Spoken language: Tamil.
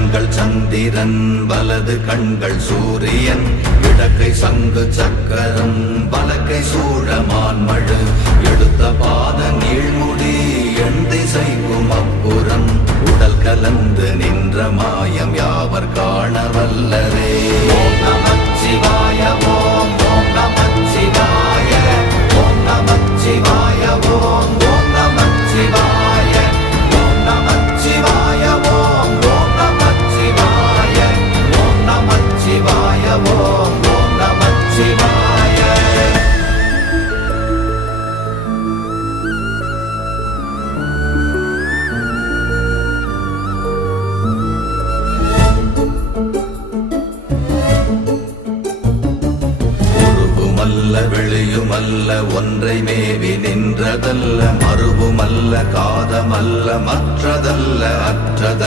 கண்கள் சந்திரன் வலது கண்கள் சூரியன் இடக்கை சங்கு சக்கரம் வலக்கை சூழமான்மழு எடுத்த பாத நீழ்முடி எண் திசைக்கும் அப்புறம் உடல் கலந்து நின்ற மாயம் யாவர் காண வல்லரே. ஓம் நமச்சிவாய ஓம் ஓம் நமச்சிவாய ஓம் நமச்சிவாய ஓம் ஓம் நமச்சிவாய ஓம் நமச்சிவாய ஓம் ஓம் நமச்சிவாய ஓம் நமச்சிவாய ஓம் ஓம் நமச்சிவாய. உருவுமல்ல வெளியுமல்ல ஒன்றை மேவி நின்றதல்ல மறுவுமல்ல காதமல்ல மற்றதல்ல அற்றதல்ல